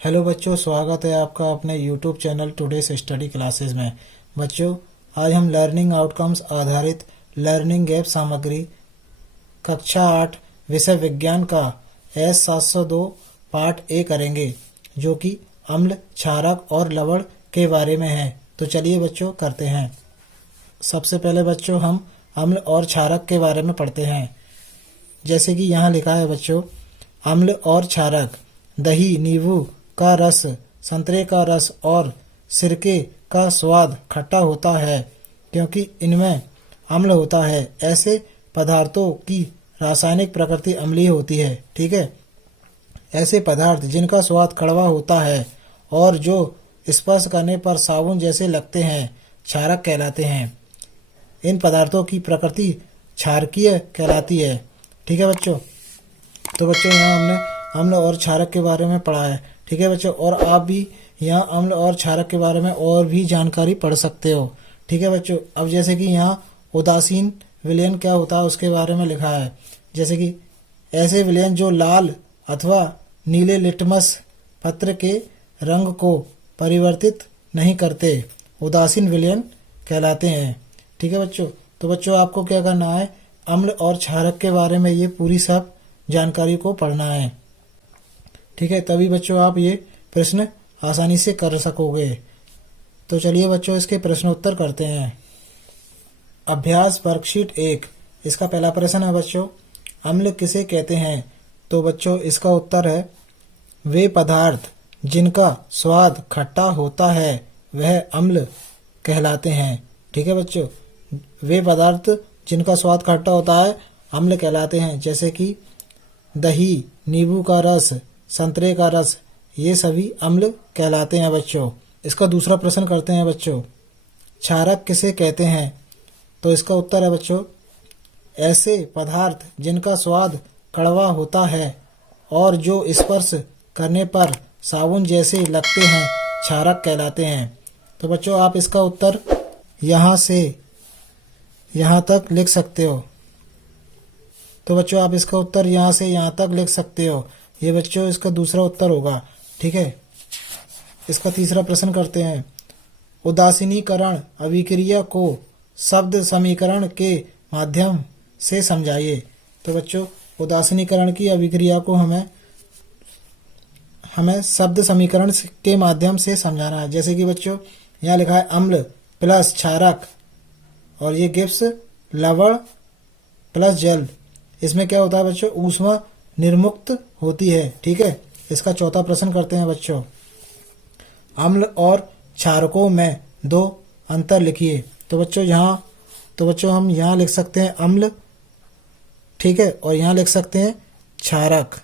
Hello बच्चों, स्वागत है आपका अपने YouTube channel today's study classes में। बच्चों, आज हम लर्निंग आउटकम्स आधारित लर्निंग ऐप सामग्री कक्षा 8 विषय विज्ञान का S702 पार्ट ए करेंगे, जो कि अम्ल, क्षारक और लवण के बारे में है। तो चलिए बच्चों, करते हैं। सबसे पहले बच्चों हम अम्ल और क्षारक के बारे में पढ़ते हैं। जैसे कि यहाँ लिखा है बच्चों, अम्ल और क्षारक दही, नींबू का रस, संतरे का रस और सिरके का स्वाद खट्टा होता है क्योंकि इनमें अम्ल होता है। ऐसे पदार्थों की रासायनिक प्रकृति अम्लीय होती है। ठीक है, ऐसे पदार्थ जिनका स्वाद कड़वा होता है और जो स्पर्श करने पर साबुन जैसे लगते हैं क्षारक कहलाते हैं। इन पदार्थों की प्रकृति क्षारकीय कहलाती है। ठीक है बच्चों, तो बच्चों यहाँ हमने अम्ल और क्षारक के बारे में पढ़ा है। ठीक है बच्चों, और आप भी यहाँ अम्ल और क्षारक के बारे में और भी जानकारी पढ़ सकते हो। ठीक है बच्चों, अब जैसे कि यहाँ उदासीन विलयन क्या होता है उसके बारे में लिखा है। जैसे कि ऐसे विलयन जो लाल अथवा नीले लिटमस पत्र के रंग को परिवर्तित नहीं करते उदासीन विलयन कहलाते हैं। ठीक है बच्चों, तो बच्चों आपको क्या करना है, अम्ल और क्षारक के बारे में ये पूरी सब जानकारी को पढ़ना है। ठीक है, तभी बच्चों आप ये प्रश्न आसानी से कर सकोगे। तो चलिए बच्चों इसके प्रश्न उत्तर करते हैं। अभ्यास वर्कशीट 1, इसका पहला प्रश्न है बच्चों, अम्ल किसे कहते हैं? तो बच्चों इसका उत्तर है, वे पदार्थ जिनका स्वाद खट्टा होता है वह अम्ल कहलाते हैं। ठीक है बच्चों, वे पदार्थ जिनका स्वाद खट्टा होता है अम्ल कहलाते हैं। जैसे कि दही, नींबू का रस, संतरे का रस, ये सभी अम्ल कहलाते हैं बच्चों। इसका दूसरा प्रश्न करते हैं बच्चों, क्षारक किसे कहते हैं? तो इसका उत्तर है बच्चों, ऐसे पदार्थ जिनका स्वाद कड़वा होता है और जो स्पर्श करने पर साबुन जैसे लगते हैं क्षारक कहलाते हैं। तो बच्चों आप इसका उत्तर यहाँ से यहाँ तक लिख सकते हो। तो बच्चों आप इसका उत्तर यहाँ से यहाँ तक लिख सकते हो। ये बच्चों इसका दूसरा उत्तर होगा। ठीक है, इसका तीसरा प्रश्न करते हैं, उदासीनीकरण अभिक्रिया को शब्द समीकरण के माध्यम से समझाइए। तो बच्चों उदासीनीकरण की अभिक्रिया को हमें शब्द समीकरण के माध्यम से समझाना है। जैसे कि बच्चों यहाँ लिखा है अम्ल प्लस क्षारक और ये गिब्स लवण प्लस जल। इसमें क्या होता है बच्चों, ऊष्मा निर्मुक्त होती है। ठीक है, इसका चौथा प्रश्न करते हैं बच्चों, अम्ल और क्षारकों में दो अंतर लिखिए। तो बच्चों हम यहाँ लिख सकते हैं अम्ल, ठीक है, और यहाँ लिख सकते हैं क्षारक।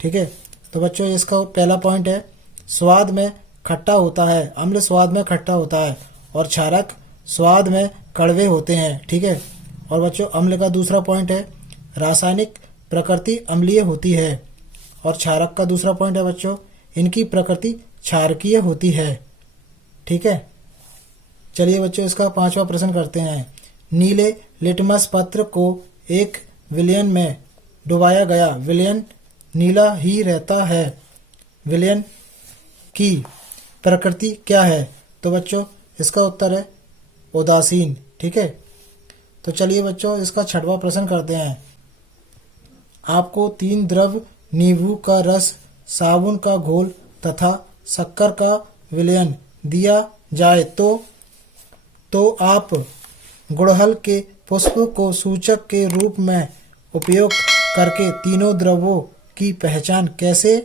ठीक है, तो बच्चों इसका पहला पॉइंट है, स्वाद में खट्टा होता है। अम्ल स्वाद में खट्टा होता है और क्षारक स्वाद में कड़वे होते हैं। ठीक है, और बच्चों अम्ल का दूसरा पॉइंट है, रासायनिक प्रकृति अम्लीय होती है। और क्षारक का दूसरा पॉइंट है बच्चों, इनकी प्रकृति क्षारकीय होती है। ठीक है, चलिए बच्चों इसका पांचवा प्रश्न करते हैं, नीले लिटमस पत्र को एक विलयन में डुबाया गया, विलयन नीला ही रहता है, विलयन की प्रकृति क्या है? तो बच्चों इसका उत्तर है उदासीन। ठीक है, तो चलिए बच्चों इसका छठवां प्रश्न करते हैं, आपको 3 द्रव नींबू का रस, साबुन का घोल तथा शक्कर का विलयन दिया जाए तो आप गुड़हल के पुष्प को सूचक के रूप में उपयोग करके तीनों द्रवों की पहचान कैसे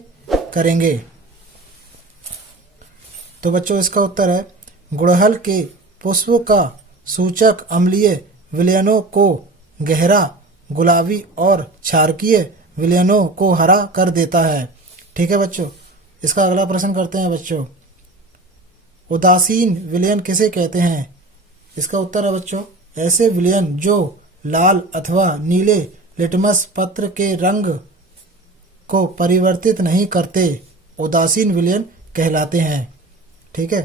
करेंगे? तो बच्चों इसका उत्तर है, गुड़हल के पुष्प का सूचक अम्लीय विलयनों को गहरा गुलाबी और क्षारकीय विलयनों को हरा कर देता है। ठीक है बच्चों, इसका अगला प्रश्न करते हैं बच्चों, उदासीन विलयन किसे कहते हैं? इसका उत्तर है बच्चों, ऐसे विलयन जो लाल अथवा नीले लिटमस पत्र के रंग को परिवर्तित नहीं करते उदासीन विलयन कहलाते हैं। ठीक है,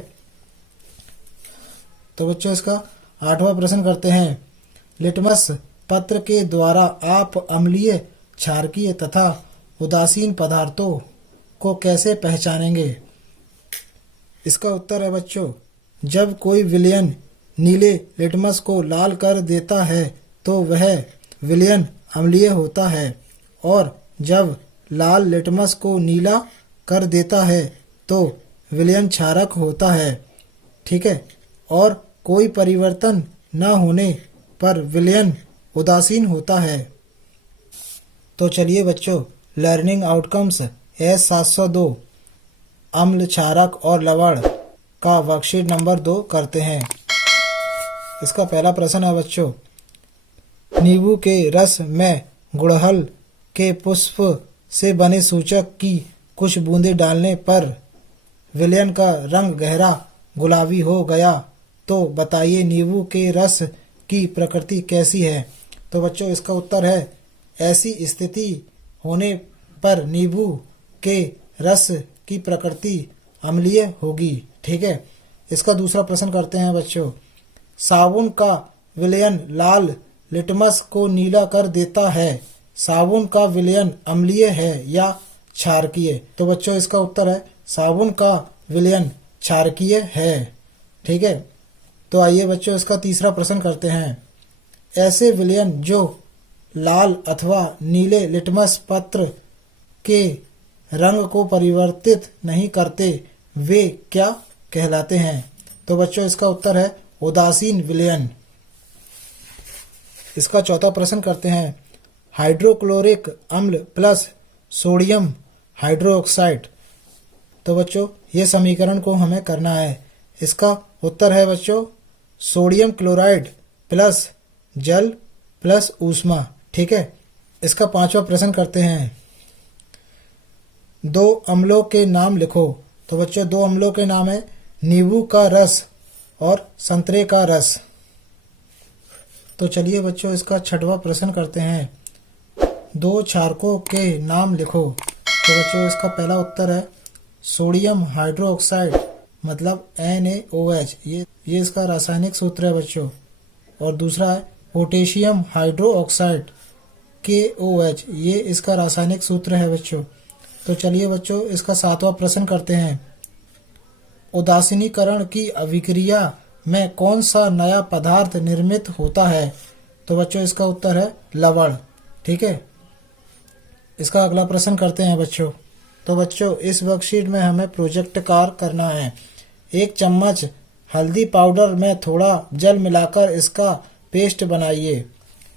तो बच्चों इसका आठवां प्रश्न करते हैं, लिटमस पत्र के द्वारा आप अम्लीय, क्षारकीय तथा उदासीन पदार्थों को कैसे पहचानेंगे? इसका उत्तर है बच्चों, जब कोई विलयन नीले लिटमस को लाल कर देता है तो वह विलयन अम्लीय होता है, और जब लाल लिटमस को नीला कर देता है तो विलयन क्षारक होता है। ठीक है, और कोई परिवर्तन न होने पर विलयन उदासीन होता है। तो चलिए बच्चों, लर्निंग आउटकम्स S702 अम्ल, क्षारक और लवण का वर्कशीट नंबर 2 करते हैं। इसका पहला प्रश्न है बच्चों, नींबू के रस में गुड़हल के पुष्प से बने सूचक की कुछ बूंदें डालने पर विलयन का रंग गहरा गुलाबी हो गया, तो बताइए नींबू के रस की प्रकृति कैसी है? तो बच्चों इसका उत्तर है, ऐसी स्थिति होने पर नींबू के रस की प्रकृति अम्लीय होगी। ठीक है, इसका दूसरा प्रश्न करते हैं बच्चों, साबुन का विलयन लाल लिटमस को नीला कर देता है, साबुन का विलयन अम्लीय है या क्षारकीय? तो बच्चों इसका उत्तर है, साबुन का विलयन क्षारकीय है। ठीक है, तो आइए बच्चों इसका तीसरा प्रश्न करते हैं, ऐसे विलयन जो लाल अथवा नीले लिटमस पत्र के रंग को परिवर्तित नहीं करते वे क्या कहलाते हैं? तो बच्चों इसका उत्तर है उदासीन विलयन। इसका चौथा प्रश्न करते हैं, हाइड्रोक्लोरिक अम्ल प्लस सोडियम हाइड्रोक्साइड। तो बच्चों ये समीकरण को हमें करना है। इसका उत्तर है बच्चों सोडियम क्लोराइड प्लस जल प्लस ऊष्मा। ठीक है, इसका पांचवा प्रश्न करते हैं, दो अम्लों के नाम लिखो। तो बच्चों दो अम्लों के नाम है नींबू का रस और संतरे का रस। तो चलिए बच्चों इसका छठवां प्रश्न करते हैं, दो क्षारकों के नाम लिखो। तो बच्चों इसका पहला उत्तर है सोडियम हाइड्रोक्साइड मतलब NaOH, ये इसका रासायनिक सूत्र है बच्चों। और दूसरा है पोटेशियम हाइड्रोक्साइड KOH, ये इसका रासायनिक सूत्र है बच्चों। तो चलिए बच्चों इसका सातवां प्रश्न करते हैं, उदासीनीकरण की अभिक्रिया में कौन सा नया पदार्थ निर्मित होता है? तो बच्चों इसका उत्तर है लवण। ठीक है, इसका अगला प्रश्न करते हैं बच्चों। तो बच्चों इस वर्कशीट में हमें प्रोजेक्ट कार्य करना है। एक चम्मच हल्दी पाउडर में थोड़ा जल मिलाकर इसका पेस्ट बनाइए।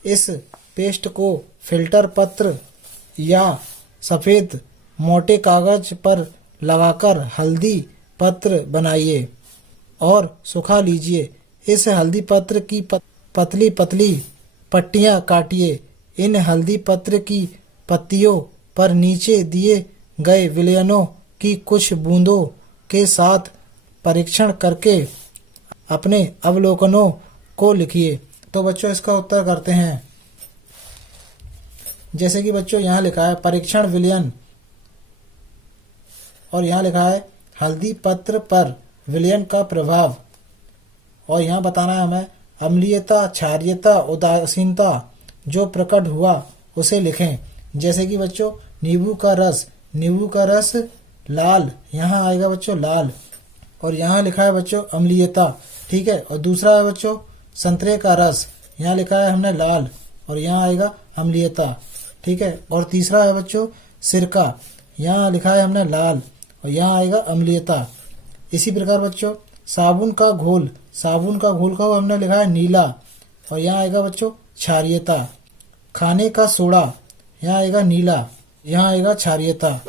इस पेस्ट को फिल्टर पत्र या सफ़ेद मोटे कागज पर लगाकर हल्दी पत्र बनाइए और सुखा लीजिए। इस हल्दी पत्र की पतली पतली पट्टियां काटिए। इन हल्दी पत्र की पत्तियों पर नीचे दिए गए विलयनों की कुछ बूंदों के साथ परीक्षण करके अपने अवलोकनों को लिखिए। तो बच्चों इसका उत्तर करते हैं, जैसे कि बच्चों यहाँ लिखा है परीक्षण विलयन, और यहाँ लिखा है हल्दी पत्र पर विलयन का प्रभाव, और यहाँ बताना है हमें अम्लीयता, क्षारीयता, उदासीनता जो प्रकट हुआ उसे लिखें। जैसे कि बच्चों नींबू का रस लाल, यहाँ आएगा बच्चों लाल, और यहाँ लिखा है बच्चों अम्लीयता। ठीक है, और दूसरा है बच्चों संतरे का रस, यहाँ लिखा है हमने लाल और यहाँ आएगा अम्लीयता। ठीक है, और तीसरा है बच्चों सिरका, यहाँ लिखा है हमने लाल और यहाँ आएगा अम्लीयता। इसी प्रकार बच्चों साबुन का घोल का हमने लिखा है नीला और यहाँ आएगा बच्चों क्षारीयता। खाने का सोडा, यहाँ आएगा नीला, यहाँ आएगा क्षारीयता।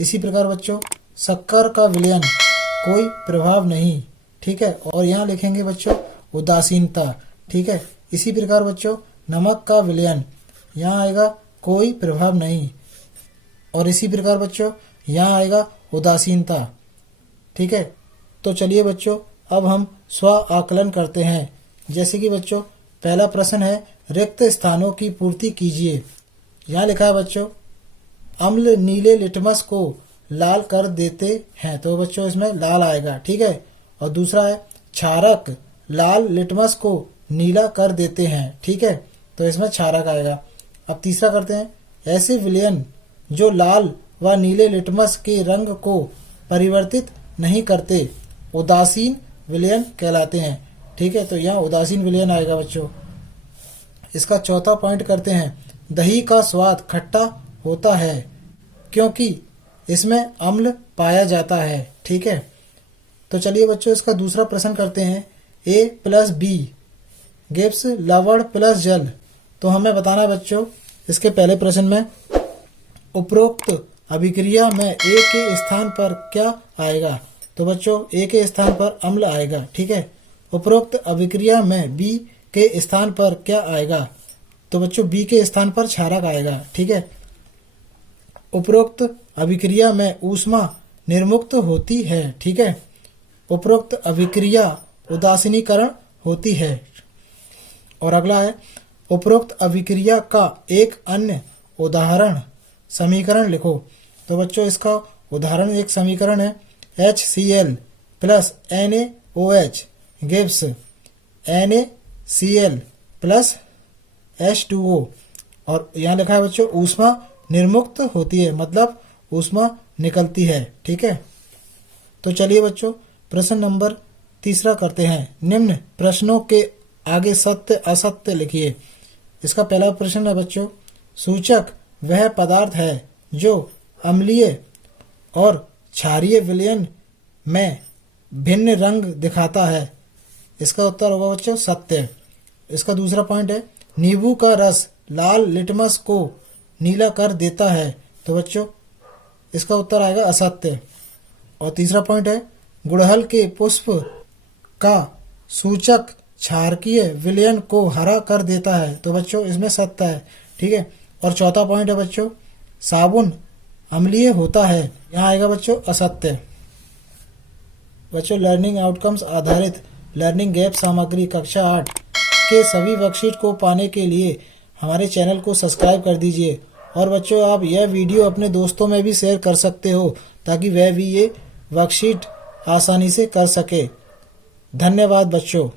इसी प्रकार बच्चों शक्कर का विलयन कोई प्रभाव नहीं। ठीक है, और यहाँ लिखेंगे बच्चों उदासीनता। ठीक है, इसी प्रकार बच्चों नमक का विलयन, यहाँ आएगा कोई प्रभाव नहीं, और इसी प्रकार बच्चों यहाँ आएगा उदासीनता। ठीक है, तो चलिए बच्चों अब हम स्व आकलन करते हैं। जैसे कि बच्चों पहला प्रश्न है रिक्त स्थानों की पूर्ति कीजिए। यहाँ लिखा है बच्चों अम्ल नीले लिटमस को लाल कर देते हैं, तो बच्चों इसमें लाल आएगा। ठीक है, और दूसरा है क्षारक लाल लिटमस को नीला कर देते हैं। ठीक है, तो इसमें क्षारक आएगा। अब तीसरा करते हैं ऐसे विलयन जो लाल व नीले लिटमस के रंग को परिवर्तित नहीं करते उदासीन विलयन कहलाते हैं। ठीक है, तो यहाँ उदासीन विलयन आएगा बच्चों। इसका चौथा पॉइंट करते हैं। दही का स्वाद खट्टा होता है क्योंकि इसमें अम्ल पाया जाता है। ठीक है, तो चलिए बच्चों इसका दूसरा प्रश्न करते हैं। A प्लस बी गिव्स लवण प्लस जल। तो हमें बताना है बच्चों इसके पहले प्रश्न में उपरोक्त अभिक्रिया में A के स्थान पर क्या आएगा। तो बच्चों A के स्थान पर अम्ल आएगा। ठीक है, उपरोक्त अभिक्रिया में B के स्थान पर क्या आएगा। तो बच्चों B के स्थान पर क्षारक आएगा। ठीक है, उपरोक्त अभिक्रिया में ऊष्मा निर्मुक्त होती है। ठीक है, उपरोक्त अभिक्रिया उदासीनीकरण होती है। और अगला है उपरोक्त अभिक्रिया का एक अन्य उदाहरण समीकरण लिखो। तो बच्चों इसका उदाहरण एक समीकरण है HCl plus NaOH gives NaCl plus H2O। और यहाँ लिखा है बच्चों ऊष्मा निर्मुक्त होती है, मतलब ऊष्मा निकलती है। ठीक है, तो चलिए बच्चों प्रश्न नंबर तीसरा करते हैं। निम्न प्रश्नों के आगे सत्य असत्य लिखिए। इसका पहला प्रश्न है बच्चों सूचक वह पदार्थ है जो अम्लीय और क्षारीय विलयन में भिन्न रंग दिखाता है। इसका उत्तर होगा बच्चों सत्य। इसका दूसरा पॉइंट है नींबू का रस लाल लिटमस को नीला कर देता है। तो बच्चों इसका उत्तर आएगा असत्य। और तीसरा पॉइंट है गुड़हल के पुष्प का सूचक क्षारकीय विलयन को हरा कर देता है। तो बच्चों इसमें सत्य है। ठीक है, और चौथा पॉइंट है बच्चों साबुन अम्लीय होता है। यहाँ आएगा बच्चों असत्य। बच्चों लर्निंग आउटकम्स आधारित लर्निंग गैप सामग्री कक्षा 8 के सभी वर्कशीट को पाने के लिए हमारे चैनल को सब्सक्राइब कर दीजिए। और बच्चों आप यह वीडियो अपने दोस्तों में भी शेयर कर सकते हो ताकि वह भी ये वर्कशीट आसानी से कर सके। धन्यवाद बच्चों।